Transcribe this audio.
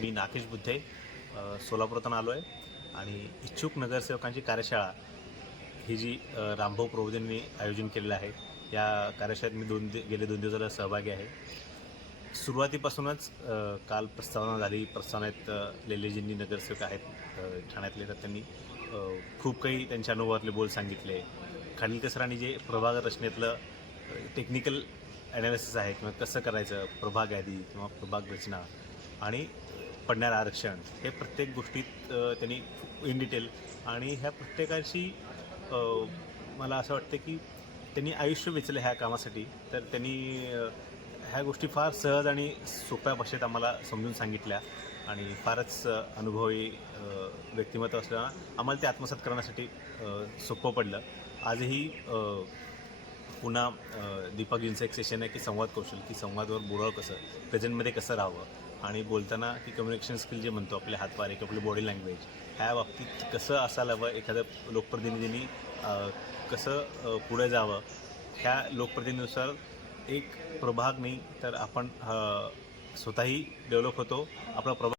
मी नाकेश बुद्धे सोलापुरातून आलो आहे आणि इच्छुक नगरसेवकांची कार्यशाळा ही जी रामभाऊ प्रबोधननी आयोजन केलेलं आहे या कार्यशाळेत मी दोन दि गेले दोन दिवसाला सहभागी आहे. सुरुवातीपासूनच काल प्रस्तावना झाली प्रस्तावनेत लेलेजींनी नगरसेवक आहेत ठाण्यातले तर त्यांनी खूप काही त्यांच्या अनुभवातले बोल सांगितले. खालीलकर सरांनी जे प्रभाग रचनेतलं टेक्निकल ॲनालिसिस आहे किंवा कसं करायचं प्रभाग यादी किंवा प्रभाग रचना आणि पडणारं आरक्षण हे प्रत्येक गोष्टीत त्यांनी इन डिटेल आणि ह्या प्रत्येकाशी मला असं वाटतं की त्यांनी आयुष्य वेचलं ह्या कामासाठी. तर त्यांनी ह्या गोष्टी फार सहज आणि सोप्या भाषेत आम्हाला समजून सांगितल्या. आणि फारच अनुभवी व्यक्तिमत्व असल्यानं आम्हाला ते आत्मसात करण्यासाठी सोपं पडलं. आजही पुन्हा अ, दीपकजींचं एक सेशन आहे की संवाद कौशल की संवादवर बोलावं कसं प्रेझेंटमध्ये कसं राहावं आणि बोलताना की कम्युनिकेशन स्किल जे म्हणतो आपले हातवारे किंवा आपली बॉडी लँग्वेज ह्या बाबतीत कसं असायला हवं? एखाद्या लोकप्रतिनिधींनी कसं पुढे जावं? ह्या लोकप्रतिनिधीनुसार एक प्रभाग नाही तर आपण स्वतःही डेव्हलप होतो. आपला प्रभाग